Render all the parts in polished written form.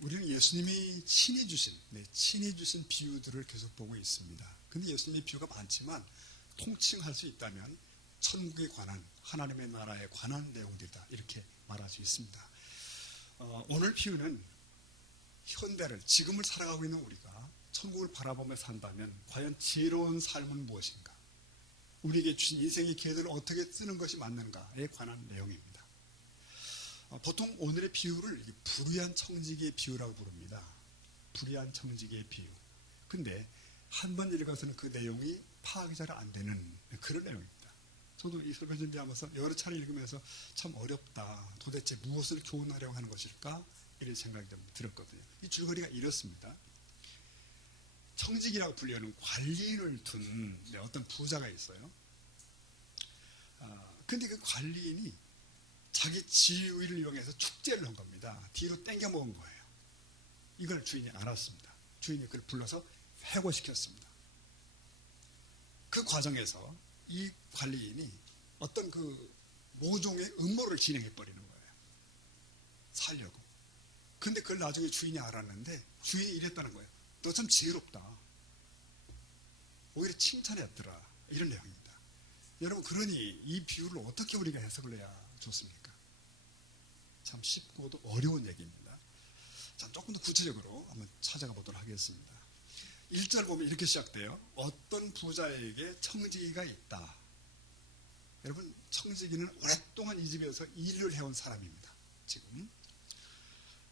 우리는 예수님이 친히 주신 비유들을 계속 보고 있습니다. 근데 예수님의 비유가 많지만 통칭할 수 있다면 천국에 관한, 하나님의 나라에 관한 내용들이다, 이렇게 말할 수 있습니다. 오늘 비유는 현대를, 지금을 살아가고 있는 우리가 천국을 바라보며 산다면 과연 지혜로운 삶은 무엇인가, 우리에게 주신 인생의 기회들을 어떻게 쓰는 것이 맞는가에 관한 내용입니다. 보통 오늘의 비유를 불의한 청지기의 비유라고 부릅니다. 불의한 청지기의 비유. 근데 한 번 읽어서는 그 내용이 파악이 잘 안 되는 그런 내용입니다. 저도 이 설교 준비하면서 여러 차례 읽으면서 참 어렵다, 도대체 무엇을 교훈하려고 하는 것일까, 이런 생각이 좀 들었거든요. 이 줄거리가 이렇습니다. 청지기라고 불리는 관리인을 둔 어떤 부자가 있어요. 근데 그 관리인이 자기 지위를 이용해서 축제를 한 겁니다. 뒤로 땡겨 먹은 거예요. 이걸 주인이 알았습니다. 주인이 그걸 불러서 해고시켰습니다. 그 과정에서 이 관리인이 어떤 그 모종의 음모를 진행해 버리는 거예요. 살려고. 근데 그걸 나중에 주인이 알았는데 주인이 이랬다는 거예요. 너 참 지혜롭다. 오히려 칭찬했더라. 이런 내용입니다. 여러분, 그러니 이 비유를 어떻게 우리가 해석을 해야 좋습니까? 참 쉽고도 어려운 얘기입니다. 자, 조금 더 구체적으로 한번 찾아가 보도록 하겠습니다. 1절 보면 이렇게 시작돼요. 어떤 부자에게 청지기가 있다. 여러분, 청지기는 오랫동안 이 집에서 일을 해온 사람입니다. 지금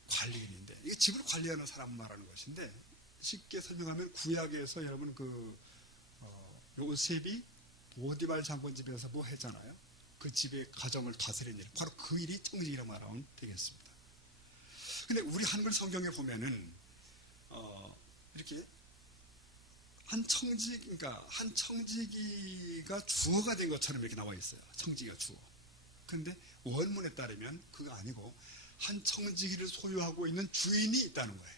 관리인인데, 이게 집을 관리하는 사람을 말하는 것인데, 쉽게 설명하면 구약에서 여러분 요셉이 보디발 장군 집에서 뭐 했잖아요. 그 집의 가정을 다스리는 일, 바로 그 일이 청지기라고 말하면 되겠습니다. 근데 우리 한글 성경에 보면은 이렇게 한 청지기가 주어가 된 것처럼 이렇게 나와 있어요. 청지기가 주어. 근데 원문에 따르면 그거 아니고 한 청지기를 소유하고 있는 주인이 있다는 거예요.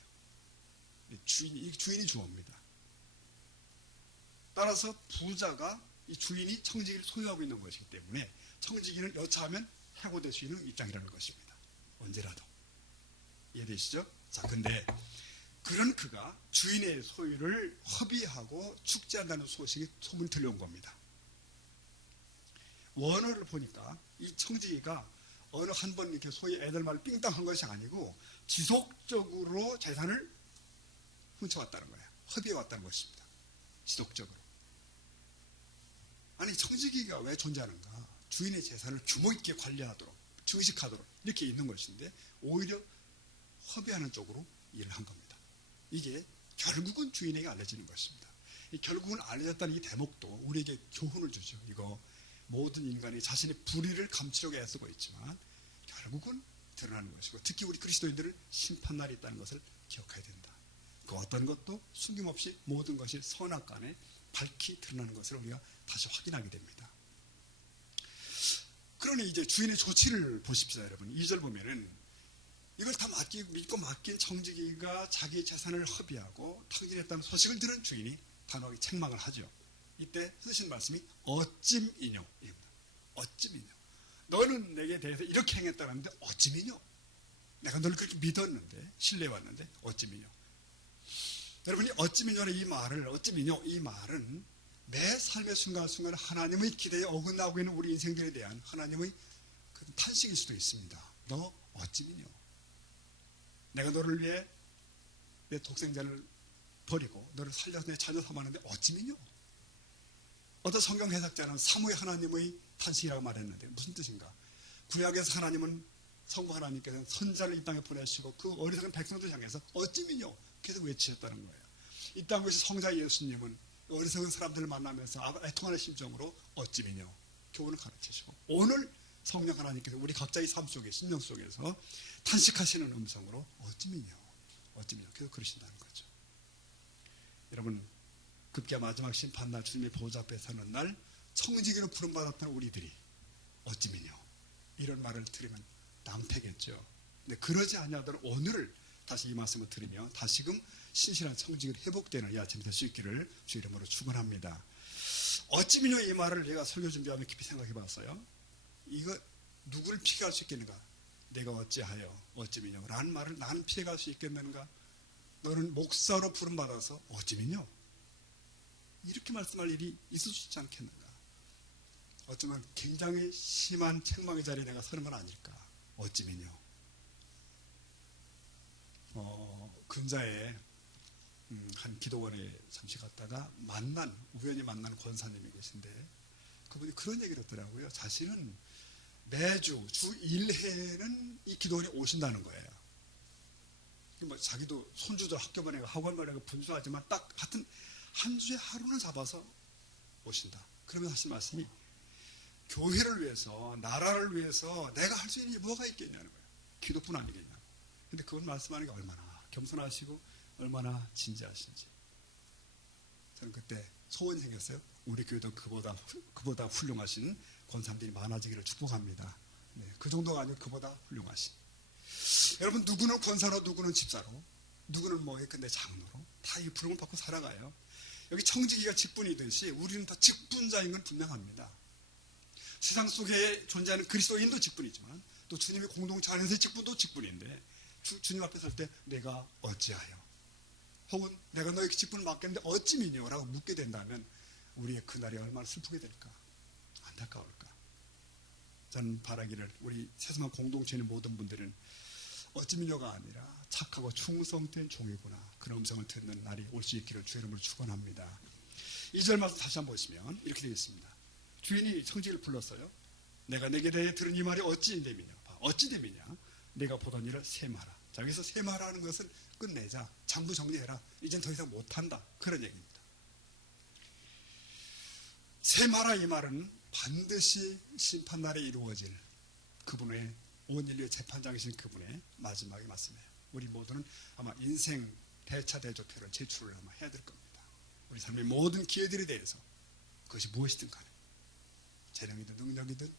주인이 주어입니다. 따라서 부자가 이 주인이 청지기를 소유하고 있는 것이기 때문에 청지기는 여차하면 해고될 수 있는 입장이라는 것입니다. 언제라도. 이해되시죠? 자, 근데 그런 그가 주인의 소유를 허비하고 축제한다는 소식이 소문이 들려온 겁니다. 원어를 보니까 이 청지기가 어느 한 번 이렇게 소위 애들 말 삥땅 한 것이 아니고 지속적으로 재산을 훔쳐왔다는 거예요. 허비해왔다는 것입니다. 지속적으로. 아니, 청지기가 왜 존재하는가? 주인의 재산을 규모 있게 관리하도록, 증식하도록 이렇게 있는 것인데 오히려 허비하는 쪽으로 일을 한 겁니다. 이게 결국은 주인에게 알려지는 것입니다. 결국은 알려졌다는 이 대목도 우리에게 교훈을 주죠. 이거 모든 인간이 자신의 불의를 감추려고 애쓰고 있지만 결국은 드러나는 것이고, 특히 우리 그리스도인들은 심판날이 있다는 것을 기억해야 된다. 그 어떤 것도 숨김없이 모든 것이 선악간에 밝히 드러나는 것을 우리가 다시 확인하게 됩니다. 그러니 이제 주인의 조치를 보십시오, 여러분. 2절 보면은 이걸 다 믿고 맡긴 청지기가 자기 재산을 허비하고 탕진했다는 소식을 들은 주인이 단호하게 책망을 하죠. 이때 쓰신 말씀이 어찜이뇨. 어찜이뇨. 너는 내게 대해서 이렇게 행했다는데 어찜이뇨. 내가 너를 그렇게 믿었는데, 신뢰해왔는데 어찜이뇨. 여러분이 어찜이뇨는 이 말은 매 삶의 순간순간 하나님의 기대에 어긋나고 있는 우리 인생들에 대한 하나님의 그 탄식일 수도 있습니다. 너 어찜이뇨. 내가 너를 위해 내 독생자를 버리고 너를 살려서 내 자녀 삼았는데 어찜이뇨. 어떤 성경 해석자는 사무의 하나님의 탄식이라고 말했는데 무슨 뜻인가? 구약에서 하나님은, 성부 하나님께서는 선자를 이 땅에 보내시고 그 어리석은 백성들 향해서 어찜이뇨 계속 외치셨다는 거예요. 이 땅에서 성자 예수님은 어리석은 사람들을 만나면서 애통하는 심정으로 어찜이뇨 교훈을 가르치시고, 오늘 성령 하나님께서 우리 각자의 삶 속에, 심령 속에서 탄식하시는 음성으로 어찜이뇨 계속 그러신다는 거죠. 여러분, 급기야 마지막 심판날 주님의 보좌 앞에 서는 날 청지기로 부름받았던 우리들이 어찜이뇨 이런 말을 들으면 낭패겠죠. 근데 그러지 아니하도록 오늘을 다시 이 말씀을 들으며 다시금 신실한 청지기로 회복되는 이 아침이 될 수 있기를 주 이름으로 축원합니다. 어찌미뇨 이 말을 제가 설교 준비하며 깊이 생각해 봤어요. 이거 누구를 피해갈 수 있겠는가? 내가 어찌하여 어찌 미뇨 라는 말을 나는 피해갈 수 있겠는가? 너는 목사로 부름받아서 어찌 미뇨? 이렇게 말씀할 일이 있을 수 있지 않겠는가? 어쩌면 굉장히 심한 책망의 자리에 내가 서는 건 아닐까? 어찌 미뇨? 근자에 한 기도원에 잠시 갔다가 우연히 만난 권사님이 계신데 그분이 그런 얘기를 했더라고요. 자신은 매주 주 1회는 이 기도원에 오신다는 거예요. 뭐 자기도 손주들 학교 보내고 학원 보내고 분주하지만 딱 하여튼 한 주에 하루는 잡아서 오신다. 그러면 하신 말씀이 교회를 위해서 나라를 위해서 내가 할 수 있는 게 뭐가 있겠냐는 거예요. 기도뿐 아니겠냐고. 근데 그분 말씀하는 게 얼마나 겸손하시고 얼마나 진지하신지. 저는 그때 소원이 생겼어요. 우리 교회도 그보다 훌륭하신 권사님들이 많아지기를 축복합니다. 네, 그 정도가 아니고 그보다 훌륭하신. 여러분, 누구는 권사로, 누구는 집사로, 누구는 근데 장로로 다 이 부름을 받고 살아가요. 여기 청지기가 직분이듯이 우리는 다 직분자인 건 분명합니다. 세상 속에 존재하는 그리스도인도 직분이지만 또 주님의 공동체 안에서의 직분도 직분인데 주님 앞에 설 때 내가 어찌하여 혹은 내가 너에게 직분을 맡겼는데 어찌 미뇨? 라고 묻게 된다면 우리의 그날이 얼마나 슬프게 될까? 안타까울까? 저는 바라기를 우리 세상만 공동체의 모든 분들은 어찌 미뇨가 아니라 착하고 충성된 종이구나. 그런 음성을 듣는 날이 올 수 있기를 주의 이름으로 축원합니다. 2절 말씀 다시 한번 보시면 이렇게 되어 있습니다. 주인이 청지기를 불렀어요. 내가 내게 대해 들은 이 말이 어찌 됨이냐? 어찌 됨이냐? 내가 보던 일을 세마라. 자, 여기서 세마라는 것은 끝내자. 장부 정리해라. 이젠 더 이상 못한다. 그런 얘기입니다. 세마라 이 말은 반드시 심판날에 이루어질 그분의 온 인류의 재판장이신 그분의 마지막의 말씀이에요. 우리 모두는 아마 인생 대차대조표를 제출을 아마 해야 될 겁니다. 우리 삶의 모든 기회들에 대해서 그것이 무엇이든 간에 재능이든 능력이든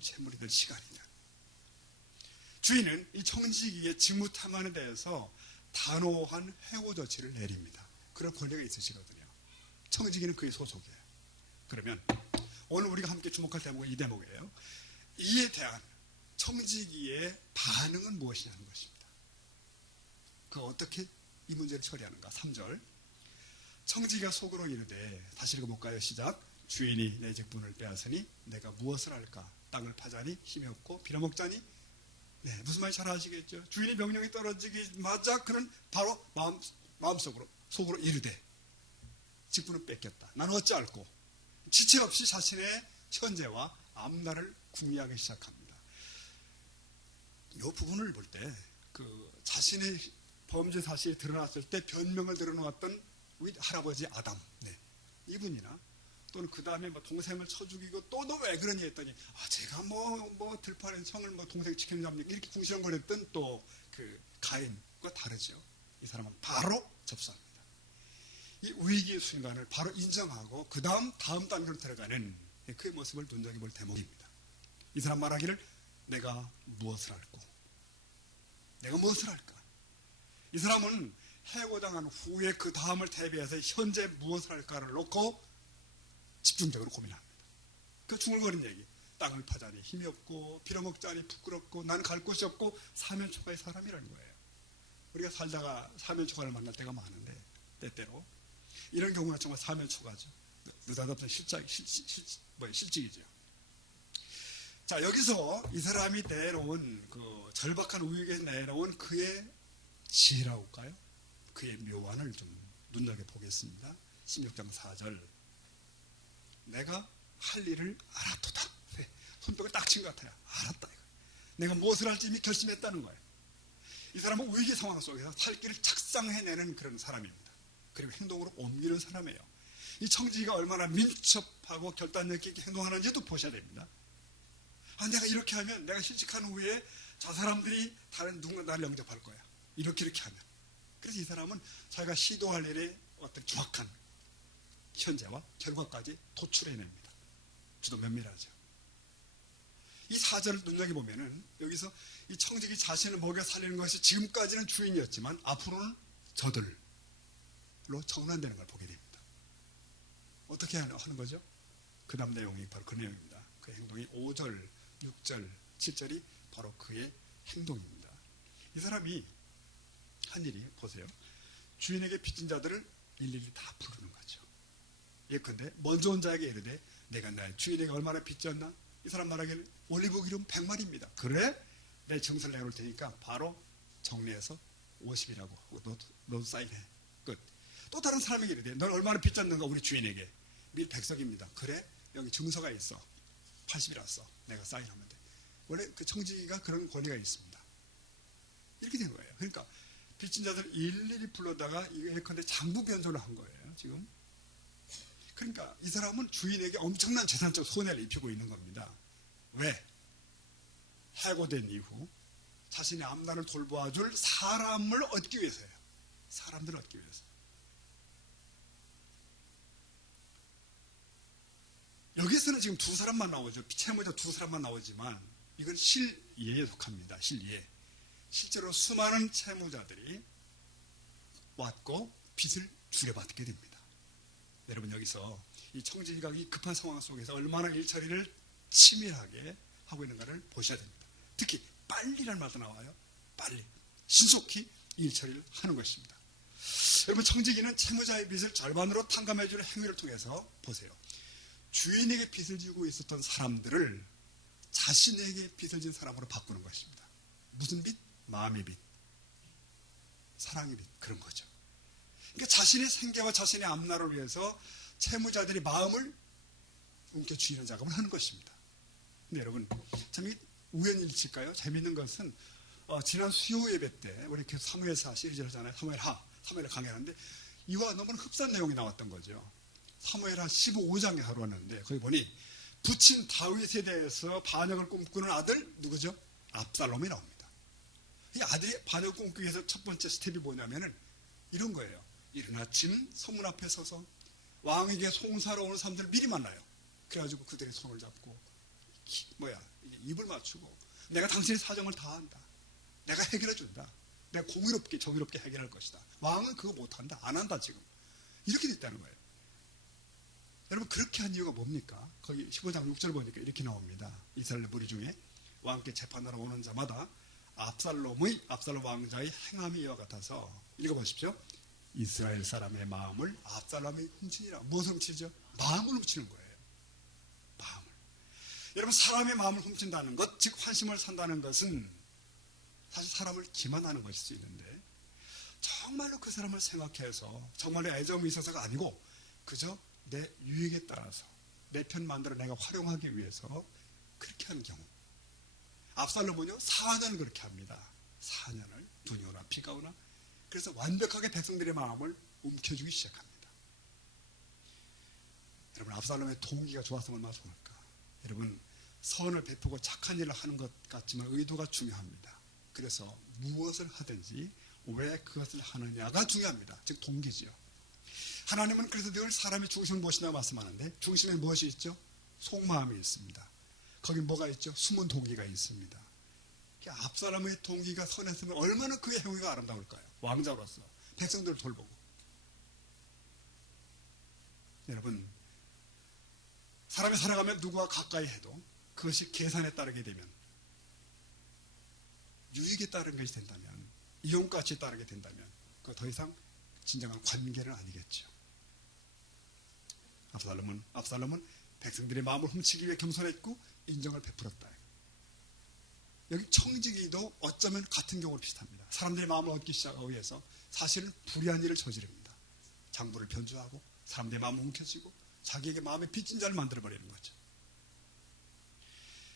채물이든 시간이든 주인은 이 청지기의 직무 탐안에 대해서 단호한 해고 조치를 내립니다. 그런 권리가 있으시거든요. 청지기는 그의 소속이에요. 그러면 오늘 우리가 함께 주목할 대목은 이 대목이에요. 이에 대한 청지기의 반응은 무엇이냐는 것입니다. 그 어떻게 이 문제를 처리하는가? 3절 청지기가 속으로 이르되 다시 읽어볼까요? 시작. 주인이 내 직분을 빼앗으니 내가 무엇을 할까? 땅을 파자니 힘이 없고 빌어먹자니. 네, 무슨 말인지 잘 아시겠죠? 주인이 명령이 떨어지기마자 그는 바로 마음속으로 속으로 이르되 직분을 뺏겼다. 나는 어찌할꼬? 지체 없이 자신의 현재와 앞날을 궁리하기 시작합니다. 이 부분을 볼 때 자신의 범죄 사실이 드러났을 때 변명을 드러놓았던 우리 할아버지 아담, 네, 이분이나 또는 그 다음에 동생을 쳐 죽이고 또 너 왜 그러니 했더니 제가 들판에 형을 동생 지키는 잡니까 이렇게 궁시렁거렸던 또 그 가인과 다르죠. 이 사람은 바로 접수합니다. 이 위기의 순간을 바로 인정하고 그 다음 단계로 들어가는 그의 모습을 눈여겨볼 대목입니다. 이 사람 말하기를 내가 무엇을 할꼬? 내가 무엇을 할까? 이 사람은 해고당한 후에 그 다음을 대비해서 현재 무엇을 할까를 놓고 집중적으로 고민합니다. 그 중얼거리는 얘기. 땅을 파자니 힘이 없고 빌어먹자니 부끄럽고 나는 갈 곳이 없고 사면초가의 사람이라는 거예요. 우리가 살다가 사면초가를 만날 때가 많은데 때때로 이런 경우가 정말 사면초가죠. 느닷없이 실직이죠. 자, 여기서 이 사람이 내놓은 그 절박한 우익에서 내놓은 그의 지혜라고 할까요? 그의 묘안을 좀 눈여겨보겠습니다. 16장 4절 내가 할 일을 알았도다. 네, 손뼉을 딱 친 것 같아요. 알았다. 이거. 내가 무엇을 할지 이미 결심했다는 거예요. 이 사람은 위기 상황 속에서 살 길을 착상해내는 그런 사람입니다. 그리고 행동으로 옮기는 사람이에요. 이 청지기가 얼마나 민첩하고 결단력 있게 행동하는지도 보셔야 됩니다. 내가 이렇게 하면 내가 실직한 후에 저 사람들이 다른 누군가 나를 영접할 거야. 이렇게 하면. 그래서 이 사람은 자기가 시도할 일에 어떤 정확한 현재와 결과까지 도출해냅니다. 주도 면밀하죠. 이 4절을 눈여겨보면은 여기서 이 청지기 자신을 먹여 살리는 것이 지금까지는 주인이었지만 앞으로는 저들로 전환되는 걸 보게 됩니다. 어떻게 하는 거죠? 그 다음 내용이 바로 그 내용입니다. 그 행동이 5절, 6절, 7절이 바로 그의 행동입니다. 이 사람이 한 일이 보세요. 주인에게 빚진 자들을 일일이 다 부르는 거죠. 예컨대 먼저 온 자에게 이르되 내가 나의 주인에게 얼마나 빚졌나? 이 사람 말하기를 올리브 기름 100마리입니다. 그래? 내 증서를 내놓을 테니까 바로 정리해서 50이라고 하고 너도 사인해. 끝. 또 다른 사람에게 이르되 넌 얼마나 빚졌는가 우리 주인에게. 밀 100석입니다. 그래? 여기 증서가 있어. 80이라 써. 내가 사인하면 돼. 원래 그 청지기가 그런 권리가 있습니다. 이렇게 된 거예요. 그러니까 빚진 자들 일일이 불러다가 예컨대 장부 변조를 한 거예요. 지금. 그러니까 이 사람은 주인에게 엄청난 재산적 손해를 입히고 있는 겁니다. 왜? 해고된 이후 자신의 앞날을 돌보아줄 사람을 얻기 위해서예요. 사람들을 얻기 위해서. 여기서는 지금 두 사람만 나오죠. 채무자 두 사람만 나오지만 이건 실예에 속합니다. 실예. 실제로 수많은 채무자들이 왔고 빚을 줄여받게 됩니다. 여러분 여기서 이 청지기가 이 급한 상황 속에서 얼마나 일처리를 치밀하게 하고 있는가를 보셔야 됩니다. 특히 빨리라는 말도 나와요. 빨리. 신속히 일처리를 하는 것입니다. 여러분 청지기는 채무자의 빚을 절반으로 탕감해주는 행위를 통해서 보세요. 주인에게 빚을 지고 있었던 사람들을 자신에게 빚을 진 사람으로 바꾸는 것입니다. 무슨 빚? 마음의 빚. 사랑의 빚. 그런 거죠. 그러니까 자신의 생계와 자신의 앞날을 위해서 채무자들이 마음을 움켜쥐는 작업을 하는 것입니다. 근데 여러분 참 우연일치일까요? 재미있는 것은 지난 수요 예배 때 우리 계속 사무엘사 시리즈를 하잖아요. 사무엘하 강의하는데 이와 너무나 흡사한 내용이 나왔던 거죠. 사무엘하 15장에 다루었는데 거기 보니 부친 다윗에 대해서 반역을 꿈꾸는 아들 누구죠? 압살롬이 나옵니다. 이 아들이 반역을 꿈꾸기 위해서 첫 번째 스텝이 뭐냐면은 이런 거예요. 이른 아침 성문 앞에 서서 왕에게 송사로 오는 사람들을 미리 만나요. 그래가지고 그들의 손을 잡고 입을 맞추고 내가 당신의 사정을 다 한다. 내가 해결해 준다. 내가 공의롭게 정의롭게 해결할 것이다. 왕은 그거 못한다. 안 한다 지금. 이렇게 됐다는 거예요. 여러분 그렇게 한 이유가 뭡니까? 거기 15장 6절 보니까 이렇게 나옵니다. 이스라엘 무리 중에 왕께 재판하러 오는 자마다 압살롬 왕자의 행함이 이와 같아서 읽어보십시오. 이스라엘 사람의 마음을 압살롬이 훔치니라. 무엇을 훔치죠? 마음을 훔치는 거예요. 마음을. 여러분 사람의 마음을 훔친다는 것, 즉 환심을 산다는 것은 사실 사람을 기만하는 것일 수 있는데 정말로 그 사람을 생각해서 정말로 애정이 있어서가 아니고 그저 내 유익에 따라서 내 편 만들어 내가 활용하기 위해서 그렇게 하는 경우. 압살롬은요 4년을 그렇게 합니다. 4년을 눈이 오나 비가 오나. 그래서 완벽하게 백성들의 마음을 움켜쥐기 시작합니다. 여러분 압살롬의 동기가 좋았으면 얼마나 좋을까. 여러분 선을 베푸고 착한 일을 하는 것 같지만 의도가 중요합니다. 그래서 무엇을 하든지 왜 그것을 하느냐가 중요합니다. 즉 동기지요. 하나님은 그래서 늘 사람의 중심은 무엇이냐고 말씀하는데 중심에 무엇이 있죠? 속마음이 있습니다. 거기 뭐가 있죠? 숨은 동기가 있습니다. 압살롬의 동기가 선했으면 얼마나 그의 행위가 아름다울까요? 왕자로서 백성들을 돌보고. 여러분 사람이 살아가면 누구와 가까이 해도 그것이 계산에 따르게 되면 유익에 따른 것이 된다면 이용가치에 따르게 된다면 그 더 이상 진정한 관계는 아니겠죠. 압살롬은 백성들의 마음을 훔치기 위해 겸손했고 인정을 베풀었다. 여기 청지기도 어쩌면 같은 경우로 비슷합니다. 사람들의 마음을 얻기 시작하기 위해서 사실은 불의한 일을 저지릅니다. 장부를 변조하고 사람들의 마음을 훔쳐지고 자기에게 마음에 빚진 자를 만들어버리는 거죠.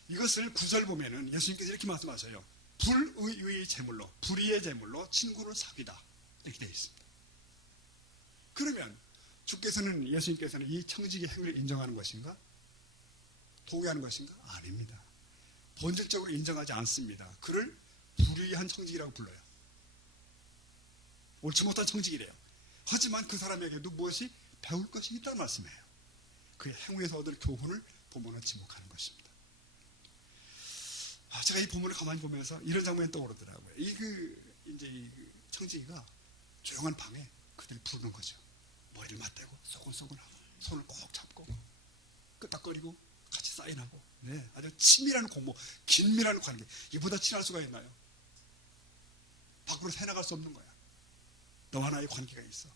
이것을 9절 보면은 예수님께서 이렇게 말씀하셔요. 불의의 제물로, 불의의 제물로 친구를 사귀다. 이렇게 되어 있습니다. 그러면 예수님께서는 이 청지기 행위를 인정하는 것인가? 동의하는 것인가? 아닙니다. 본질적으로 인정하지 않습니다. 그를 불의한 청지기라고 불러요. 옳지 못한 청지기래요. 하지만 그 사람에게도 무엇이 배울 것이 있다는 말씀이에요. 그의 행위에서 얻을 교훈을 본문은 지목하는 것입니다. 제가 이 본문을 가만히 보면서 이런 장면이 떠오르더라고요. 이 청지기가 조용한 방에 그들을 부르는 거죠. 머리를 맞대고 소곤소곤하고 손을 꼭 잡고 끄덕거리고 같이 사인하고, 네, 아주 친밀한 공모, 긴밀한 관계. 이보다 친할 수가 있나요? 밖으로 새나갈 수 없는 거야. 너와 나의 관계가 있어.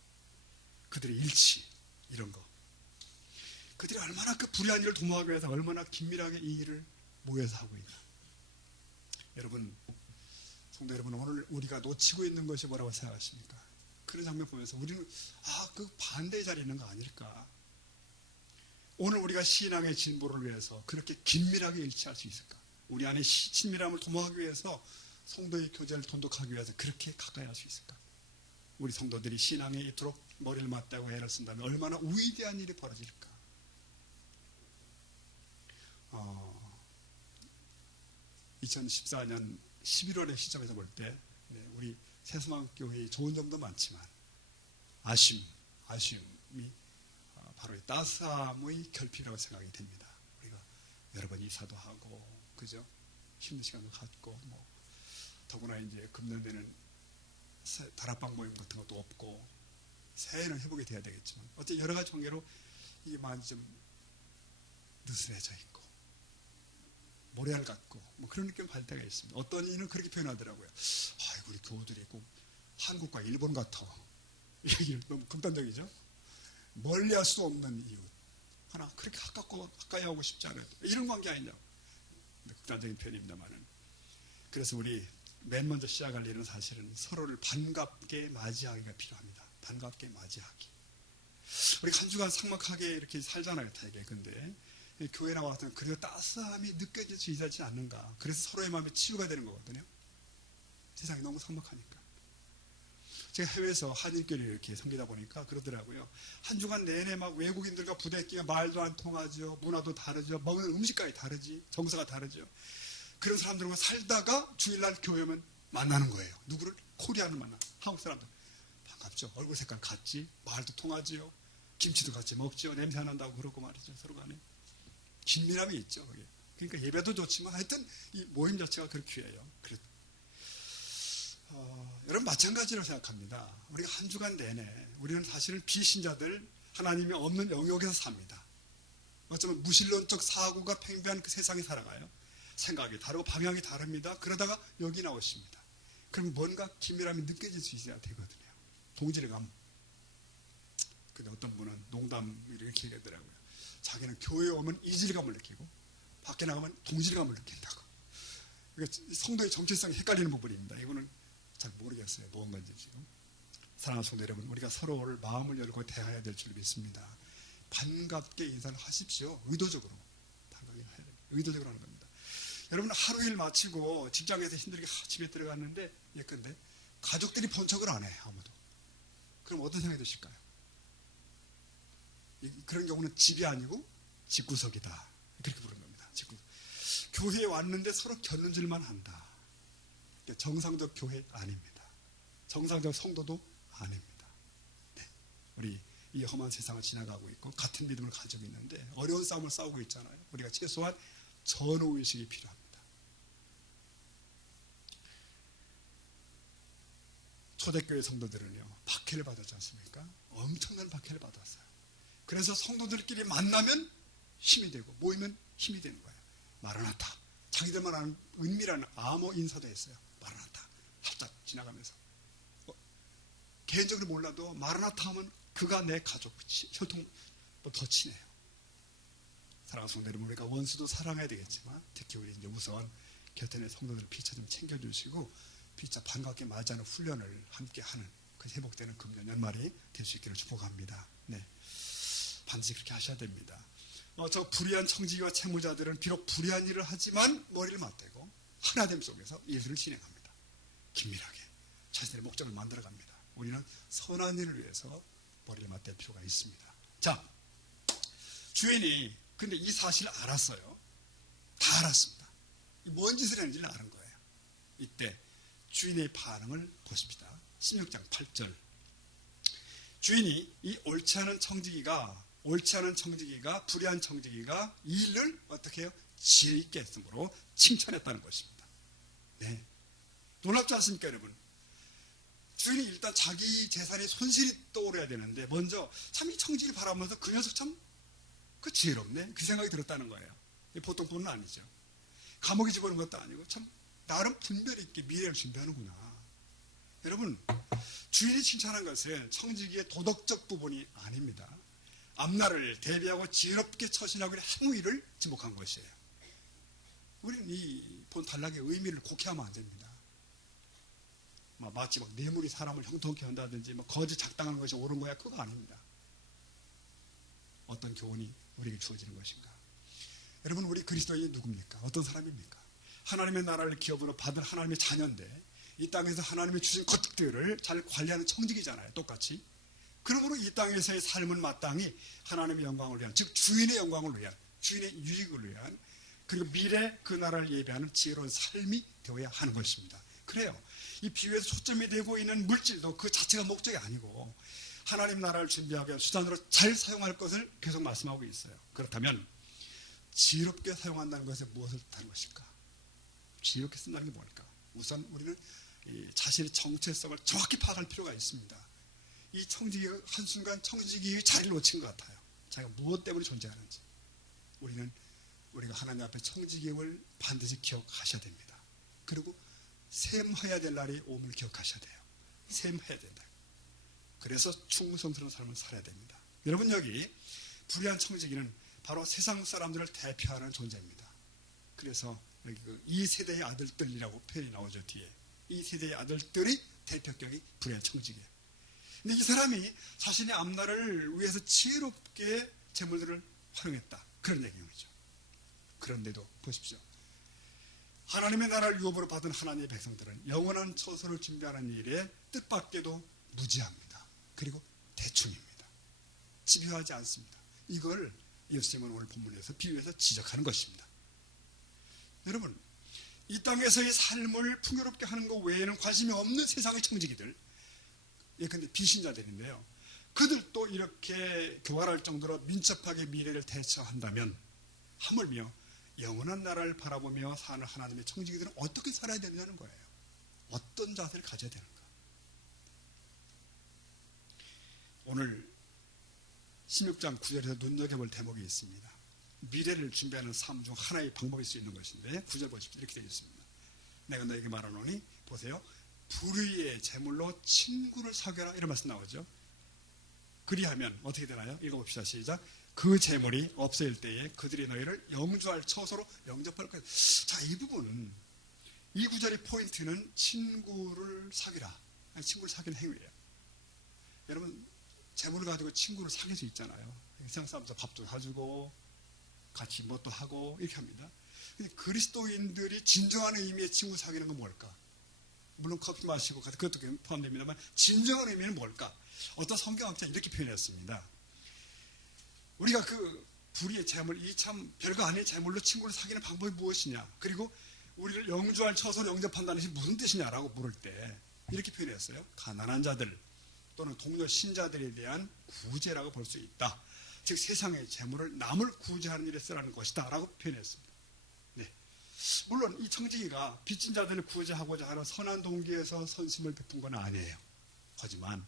그들의 일치, 이런 거. 그들이 얼마나 그 불의한 일을 도모하기 위해서 얼마나 긴밀하게 이 일을 모여서 하고 있나. 여러분, 성도 여러분, 오늘 우리가 놓치고 있는 것이 뭐라고 생각하십니까? 그런 장면 보면서 우리는 그 반대의 자리에 있는 거 아닐까? 오늘 우리가 신앙의 진보를 위해서 그렇게 긴밀하게 일치할 수 있을까? 우리 안에 친밀함을 도모하기 위해서 성도의 교제를 돈독하기 위해서 그렇게 가까이 할 수 있을까? 우리 성도들이 신앙에 이토록 머리를 맞대고 애를 쓴다면 얼마나 위대한 일이 벌어질까? 2014년 11월의 시점에서 볼 때 우리 새소망교회의 좋은 점도 많지만 아쉬움이 바로 이 따스함의 결핍이라고 생각이 됩니다. 우리가 여러 번 이사도 하고, 그죠? 힘든 시간도 갖고, 더구나 이제 금년에는 다락방 모임 같은 것도 없고, 새해는 회복이 돼야 되겠지만, 어쨌든 여러 가지 관계로 이게 많이 좀 느슨해져 있고, 모래알 같고, 그런 느낌을 받을 때가 있습니다. 어떤 이는 그렇게 표현하더라고요. 아이고, 우리 교우들이 꼭 한국과 일본 같아. 얘기를 너무 극단적이죠? 멀리 할 수 없는 이유. 하나, 그렇게 가까이 하고 싶지 않아요. 이런 관계 아니냐고. 극단적인 표현입니다만은. 그래서 우리 맨 먼저 시작할 일은 사실은 서로를 반갑게 맞이하기가 필요합니다. 반갑게 맞이하기. 우리 한 주간 삭막하게 이렇게 살잖아요, 되게. 근데 교회 나와서 그래도 따스함이 느껴질 수 있지 않는가. 그래서 서로의 마음이 치유가 되는 거거든요. 세상이 너무 삭막하니까. 제가 해외에서 한인교회를 이렇게 섬기다 보니까 그러더라고요. 한 주간 내내 막 외국인들과 부대끼가 말도 안 통하죠. 문화도 다르죠. 먹는 음식까지 다르지. 정서가 다르죠. 그런 사람들과 살다가 주일날 교회 오면 만나는 거예요. 누구를? 코리안을 만나. 한국 사람들. 반갑죠. 얼굴 색깔 같지. 말도 통하지요. 김치도 같이 먹죠. 냄새 안 난다고 그러고 말이죠. 서로 간에. 긴밀함이 있죠. 거기. 그러니까 예배도 좋지만 하여튼 이 모임 자체가 그렇게 귀해요. 여러분 마찬가지로 생각합니다. 우리가 한 주간 내내 우리는 사실은 비신자들 하나님이 없는 영역에서 삽니다. 어쩌면 무신론적 사고가 팽배한 그 세상에 살아가요. 생각이 다르고 방향이 다릅니다. 그러다가 여기 나오십니다. 그럼 뭔가 긴밀함이 느껴질 수 있어야 되거든요. 동질감. 근데 어떤 분은 농담 이렇게 얘기하더라고요. 자기는 교회에 오면 이질감을 느끼고 밖에 나가면 동질감을 느낀다고. 그러니까 성도의 정체성이 헷갈리는 부분입니다. 이거는 잘 모르겠어요. 무언가인지 지금. 사랑하는 성도 여러분, 우리가 서로를 마음을 열고 대해야 될 줄 믿습니다. 반갑게 인사를 하십시오. 의도적으로. 반갑게 해야 돼요. 의도적으로 하는 겁니다. 여러분 하루 일 마치고 직장에서 힘들게 집에 들어갔는데 예컨대 가족들이 본척을 안 해. 아무도. 그럼 어떤 생각이 드실까요? 그런 경우는 집이 아니고 집구석이다. 그렇게 부르는 겁니다. 집구석. 교회에 왔는데 서로 곁눈질만 한다. 정상적 교회 아닙니다. 정상적 성도도 아닙니다. 네. 우리 이 험한 세상을 지나가고 있고 같은 믿음을 가지고 있는데 어려운 싸움을 싸우고 있잖아요. 우리가 최소한 전후의식이 필요합니다. 초대교회 성도들은요, 박해를 받았지 않습니까? 엄청난 박해를 받았어요. 그래서 성도들끼리 만나면 힘이 되고 모이면 힘이 되는 거예요. 마라나타. 자기들만 아는 은밀한 암호 인사도 했어요. 마라나타. 살짝 지나가면서. 개인적으로 몰라도 마라나타 하면 그가 내 가족, 혈통 더 친해요. 사랑하는 성도 여러분, 우리가 원수도 사랑해야 되겠지만 특히 우리 이제 우선 곁에 있는 성도들 피차 좀 챙겨주시고 피차 반갑게 맞이하는 훈련을 함께 하는 그 회복되는 금년 연말이 될 수 있기를 축복합니다. 네. 반드시 그렇게 하셔야 됩니다. 저 불의한 청지기와 채무자들은 비록 불의한 일을 하지만 머리를 맞대고 하나됨 속에서 예술을 진행합니다. 긴밀하게 자신의 목적을 만들어갑니다. 우리는 선한 일을 위해서 머리를 맞댈 필요가 있습니다. 자, 주인이 근데 이 사실을 알았어요. 다 알았습니다. 뭔 짓을 했는지는 아는 거예요. 이때 주인의 반응을 보십니다. 16장 8절. 주인이 이 옳지 않은 청지기가 불의한 청지기가 이 일을 어떻게 해요? 지혜 있게 했으므로 칭찬했다는 것입니다. 네. 놀랍지 않습니까, 여러분? 주인이 일단 자기 재산의 손실이 떠오르야 되는데 먼저 참 이 청지기를 바라보면서 그 녀석 참 그 지혜롭네. 그 생각이 들었다는 거예요. 보통 분은 아니죠. 감옥에 집어넣은 것도 아니고 참 나름 분별 있게 미래를 준비하는구나. 여러분, 주인이 칭찬한 것은 청지기의 도덕적 부분이 아닙니다. 앞날을 대비하고 지혜롭게 처신하고 있는 행위를 지목한 것이에요. 우리는 이 본 단락의 의미를 곡해하면 안 됩니다. 마치 뇌물이 사람을 형통케 한다든지 거짓 작당하는 것이 옳은 거야, 그거 아닙니다. 어떤 교훈이 우리에게 주어지는 것인가? 여러분, 우리 그리스도인이 누굽니까? 어떤 사람입니까? 하나님의 나라를 기업으로 받은 하나님의 자녀인데 이 땅에서 하나님이 주신 것들을 잘 관리하는 청지기잖아요, 똑같이. 그러므로 이 땅에서의 삶은 마땅히 하나님의 영광을 위한, 즉 주인의 영광을 위한, 주인의 유익을 위한, 그리고 미래 그 나라를 예배하는 지혜로운 삶이 되어야 하는 것입니다. 그래요. 이 비유에서 초점이 되고 있는 물질도 그 자체가 목적이 아니고 하나님 나라를 준비하기 위한 수단으로 잘 사용할 것을 계속 말씀하고 있어요. 그렇다면 지혜롭게 사용한다는 것에 무엇을 뜻하는 것일까? 지혜롭게 쓴다는 게 뭘까? 우선 우리는 자신의 정체성을 정확히 파악할 필요가 있습니다. 이 청지기가 한순간 청지기의 자리를 놓친 것 같아요. 자기가 무엇 때문에 존재하는지. 우리가 하나님 앞에 청지기임을 반드시 기억하셔야 됩니다. 그리고 셈해야 될 날이 오음을 기억하셔야 돼요. 셈해야 된다. 그래서 충성스러운 삶을 살아야 됩니다. 여러분, 여기 불의한 청지기는 바로 세상 사람들을 대표하는 존재입니다. 그래서 여기 이 세대의 아들들이라고 표현이 나오죠, 뒤에. 이 세대의 아들들이 대표격이 불의한 청지기예요. 근데 이 사람이 자신의 앞날을 위해서 지혜롭게 재물들을 활용했다, 그런 얘기죠. 그런데도 보십시오. 하나님의 나라를 유업으로 받은 하나님의 백성들은 영원한 처소를 준비하는 일에 뜻밖에도 무지합니다. 그리고 대충입니다. 집요하지 않습니다. 이걸 예수님은 오늘 본문에서 비유해서 지적하는 것입니다. 여러분, 이 땅에서의 삶을 풍요롭게 하는 것 외에는 관심이 없는 세상의 청지기들, 예컨대 비신자들인데요, 그들도 이렇게 교활할 정도로 민첩하게 미래를 대처한다면 하물며 영원한 나라를 바라보며 사는 하나님의 청지기들은 어떻게 살아야 되느냐는 거예요. 어떤 자세를 가져야 되는가? 오늘 16장 9절에서 눈여겨볼 대목이 있습니다. 미래를 준비하는 삶 중 하나의 방법일 수 있는 것인데 9절 보십시오. 이렇게 되어 있습니다. 내가 너에게 말하노니 보세요. 불의의 제물로 친구를 사귀라, 이런 말씀 나오죠. 그리하면 어떻게 되나요? 읽어봅시다. 시작. 그 재물이 없어질 때에 그들이 너희를 영주할 처소로 영접할 거예요. 자, 이 부분은, 이 구절의 포인트는 친구를 사귀라, 친구를 사귀는 행위예요. 여러분, 재물을 가지고 친구를 사귈 수 있잖아요. 세상 사람들 밥도 사주고 같이 뭣도 하고 이렇게 합니다. 근데 그리스도인들이 진정한 의미의 친구 사귀는 건 뭘까? 물론 커피 마시고 그것도 포함됩니다만 진정한 의미는 뭘까? 어떤 성경학자는 이렇게 표현했습니다. 우리가 그 불의의 재물, 이 참 별거 아닌 재물로 친구를 사귀는 방법이 무엇이냐, 그리고 우리를 영주할 처소로 영접한다는 것이 무슨 뜻이냐라고 물을 때 이렇게 표현했어요. 가난한 자들 또는 동료 신자들에 대한 구제라고 볼 수 있다. 즉 세상의 재물을 남을 구제하는 일에 쓰라는 것이다 라고 표현했습니다. 네. 물론 이 청지기가 빚진 자들을 구제하고자 하는 선한 동기에서 선심을 베푼 건 아니에요. 하지만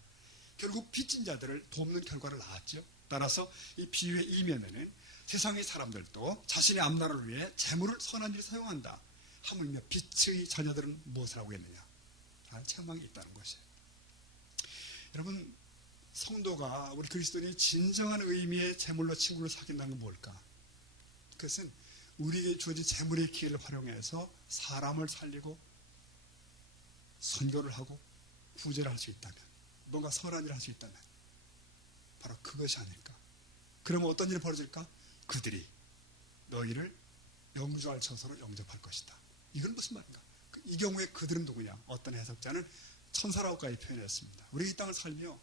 결국 빚진 자들을 돕는 결과를 낳았죠. 따라서 이 비유의 이면에는 세상의 사람들도 자신의 앞날을 위해 재물을 선한 일에 사용한다. 하물며 빛의 자녀들은 무엇을 하고 있느냐 라는 책망이 있다는 것이에요. 여러분, 성도가, 우리 그리스도인이 진정한 의미의 재물로 친구를 사귄다는 건 뭘까? 그것은 우리에게 주어진 재물의 기회를 활용해서 사람을 살리고 선교를 하고 구제를 할 수 있다면, 뭔가 선한 일을 할 수 있다면 바로 그것이 아닐까? 그러면 어떤 일이 벌어질까? 그들이 너희를 영주할 처소로 영접할 것이다. 이건 무슨 말인가? 이 경우에 그들은 누구냐? 어떤 해석자는 천사라고까지 표현했습니다. 우리 이 땅을 살며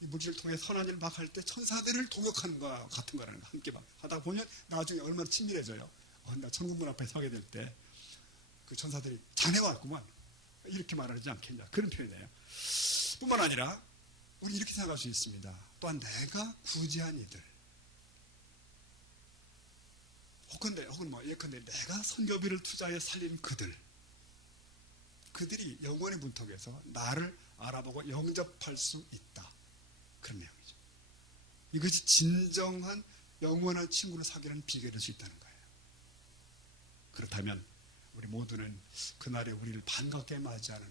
이 물질을 통해 선한 일을 막 할 때 천사들을 동역하는 것 같은 거라는 거, 함께 막 하다 보면 나중에 얼마나 친밀해져요. 나 천국문 앞에 서게 될 때 그 천사들이 자네가 왔구만, 이렇게 말하지 않겠냐, 그런 표현이에요. 뿐만 아니라 우리 이렇게 생각할 수 있습니다. 또한 내가 구제한 이들, 혹은 예컨대 내가 선교비를 투자해 살린 그들이 영원의 문턱에서 나를 알아보고 영접할 수 있다, 그런 내용이죠. 이것이 진정한 영원한 친구를 사귀는 비결일 수 있다는 거예요. 그렇다면 우리 모두는 그날에 우리를 반갑게 맞이하는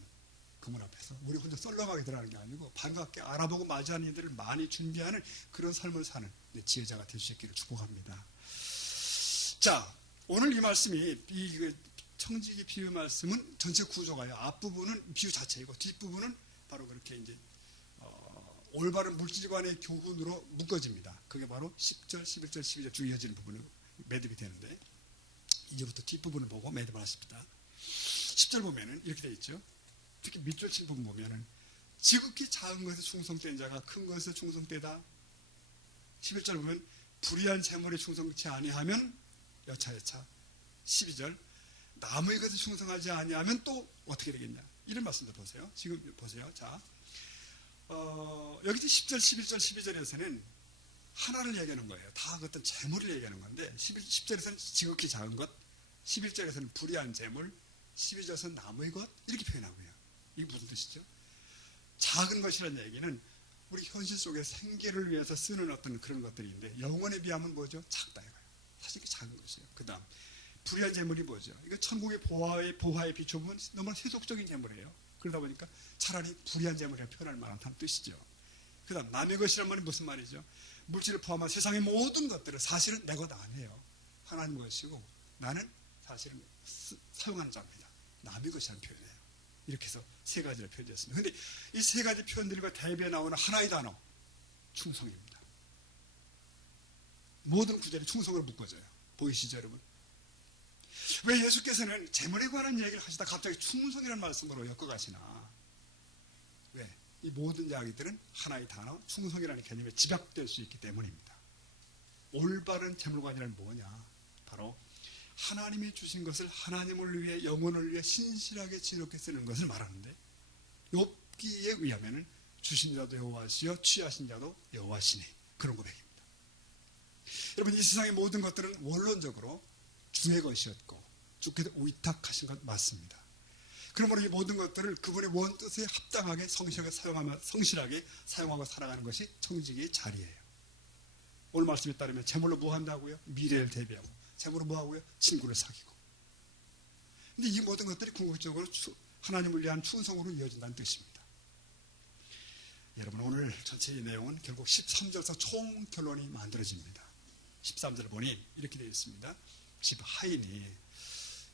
그분 앞에서 우리 혼자 썰렁하게 들어가는 게 아니고 반갑게 알아보고 맞이하는 이들을 많이 준비하는 그런 삶을 사는 지혜자가 될 수 있기를 축복합니다. 자, 오늘 이 말씀이 이 청지기 비유 말씀은 전체 구조가요. 앞부분은 비유 자체이고 뒷부분은 바로 그렇게 이제 올바른 물질관의 교훈으로 묶어집니다. 그게 바로 10절, 11절, 12절 쭉 이어지는 부분으로 매듭이 되는데 이제부터 뒷부분을 보고 매듭을 하십니다. 10절 보면은 이렇게 되어 있죠. 특히 밑줄 친 부분 보면은 지극히 작은 것에 충성된 자가 큰 것에 충성되다. 11절 보면 불의한 재물에 충성치 아니하면 여차여차. 12절 남의 것에 충성하지 아니하면 또 어떻게 되겠냐. 이런 말씀도 보세요. 지금 보세요. 자, 여기 10절, 11절, 12절에서는 하나를 얘기하는 거예요. 다 어떤 재물을 얘기하는 건데 10절에서는 지극히 작은 것, 11절에서는 불의한 재물, 12절에서는 남의 것 이렇게 표현하고요. 이게 무슨 뜻이죠? 작은 것이라는 얘기는 우리 현실 속에 생계를 위해서 쓰는 어떤 그런 것들인데 영혼에 비하면 뭐죠? 작다 이거예요. 사실 작은 것이에요. 그 다음 불의한 재물이 뭐죠? 이거 천국의 보화에 비춰보면 너무 세속적인 재물이에요. 그러다 보니까 차라리 불의한 재물이라고 표현할 만한 뜻이죠. 그 다음 남의 것이란 말이 무슨 말이죠? 물질을 포함한 세상의 모든 것들은 사실은 내 것 아니에요. 하나님 것이고 나는 사실은 사용하는 자입니다. 남의 것이라는 표현이에요. 이렇게 해서 세 가지를 표현했습니다. 그런데 이 세 가지 표현들과 대비에 나오는 하나의 단어 충성입니다. 모든 구절이 충성으로 묶어져요. 보이시죠 여러분? 왜 예수께서는 재물에 관한 얘기를 하시다 갑자기 충성이라는 말씀으로 엮어가시나? 왜? 이 모든 이야기들은 하나의 단어 충성이라는 개념에 집약될 수 있기 때문입니다. 올바른 재물관이란 뭐냐? 바로 하나님이 주신 것을 하나님을 위해 영혼을 위해 신실하게 지혜롭게 쓰는 것을 말하는데 욥기에 의하면 주신 자도 여호와시여 취하신 자도 여호와시네 그런 고백입니다. 여러분 이 세상의 모든 것들은 원론적으로 주의 것이었고 주께서 위탁하신 것 맞습니다. 그러므로 이 모든 것들을 그분의 원뜻에 합당하게 성실하게 사용하고 살아가는 것이 청지기의 자리예요. 오늘 말씀에 따르면 재물로 뭐 한다고요? 미래를 대비하고 재물로 뭐 하고요? 친구를 사귀고. 근데 이 모든 것들이 궁극적으로 하나님을 위한 충성으로 이어진다는 뜻입니다. 여러분 오늘 전체 이 내용은 결국 13절에서 총 결론이 만들어집니다. 13절을 보니 이렇게 되어 있습니다. 집 하인이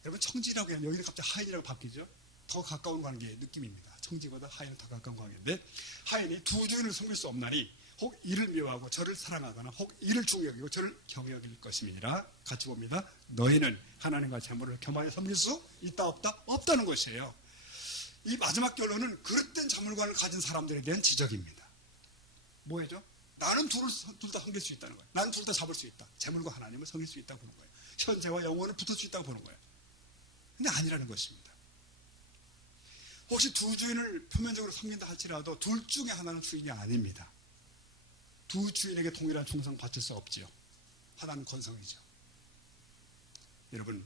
여러분 청지라고 해요. 여기는 갑자기 하인이라고 바뀌죠. 더 가까운 관계의 느낌입니다. 청지보다 하인은 더 가까운 관계인데 하인이 두 주인을 섬길 수 없나니 혹 이를 미워하고 저를 사랑하거나 혹 이를 중히 여기고 저를 경히 여길 것임이니라. 같이 봅니다. 너희는 하나님과 재물을 겸하여 섬길 수 있다 없다? 없다는 것이에요. 이 마지막 결론은 그릇된 재물관을 가진 사람들에 대한 지적입니다. 뭐예요? 나는 둘 다 섬길 수 있다는 거예요. 나는 둘 다 잡을 수 있다. 재물과 하나님을 섬길 수 있다고 보는 거예요. 현재와 영원을 붙을 수 있다고 보는 거예요. 근데 아니라는 것입니다. 혹시 두 주인을 표면적으로 섬긴다 할지라도 둘 중에 하나는 주인이 아닙니다. 두 주인에게 동일한 충성 받을 수 없지요. 하나는 건성이죠. 여러분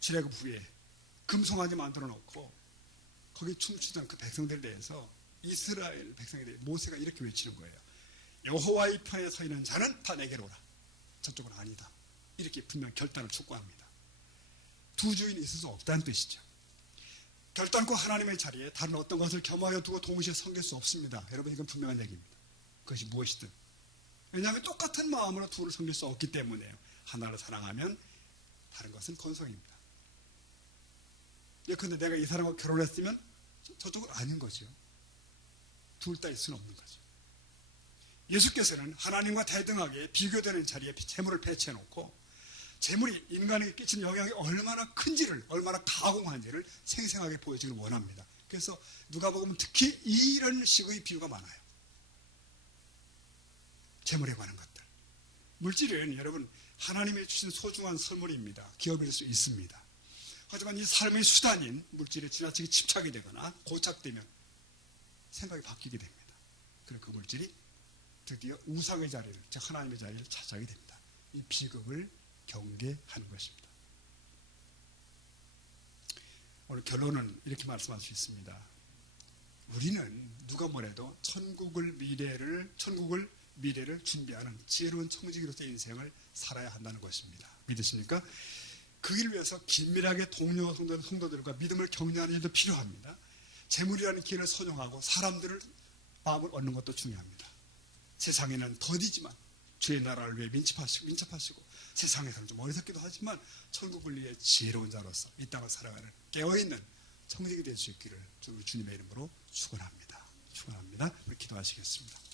출애굽 후에 금송아지 만들어 놓고 거기 춤추던 그 백성들에 대해서 이스라엘 백성에 대해 모세가 이렇게 외치는 거예요. 여호와의 편에 서 있는 자는 다 내게로 오라. 저쪽은 아니다. 이렇게 분명 결단을 촉구합니다. 두 주인이 있을 수 없다는 뜻이죠. 결단과 하나님의 자리에 다른 어떤 것을 겸하여 두고 동시에 섬길 수 없습니다. 여러분 이건 분명한 얘기입니다. 그것이 무엇이든. 왜냐하면 똑같은 마음으로 둘을 섬길 수 없기 때문에요. 하나를 사랑하면 다른 것은 건성입니다. 예컨대 내가 이 사람과 결혼했으면 저쪽은 아닌 거죠. 둘 다 있을 수는 없는 거죠. 예수께서는 하나님과 대등하게 비교되는 자리에 재물을 배치해놓고 재물이 인간에게 끼치는 영향이 얼마나 큰지를 얼마나 가공한지를 생생하게 보여주기를 원합니다. 그래서 누가복음은 특히 이런 식의 비유가 많아요. 재물에 관한 것들. 물질은 여러분 하나님이 주신 소중한 선물입니다. 기업일 수 있습니다. 하지만 이 삶의 수단인 물질에 지나치게 집착이 되거나 고착되면 생각이 바뀌게 됩니다. 그리고 그 물질이 드디어 우상의 자리를, 즉 하나님의 자리를 차지하게 됩니다. 이 비극을 경계하는 것입니다. 오늘 결론은 이렇게 말씀할 수 있습니다. 우리는 누가 뭐래도 천국을 미래를 준비하는 지혜로운 청지기로서의 인생을 살아야 한다는 것입니다. 믿으십니까? 그 길 위해서 긴밀하게 동료 성도들과 믿음을 격려하는 일도 필요합니다. 재물이라는 길을 선용하고 사람들을 마음을 얻는 것도 중요합니다. 세상에는 더디지만 주의 나라를 위해 민첩하시고 세상에서는 좀 어리석기도 하지만 천국을 위해 지혜로운 자로서 이 땅을 살아가는 깨어있는 청직이 될 수 있기를 주님의 이름으로 축원합니다. 우리 기도하시겠습니다.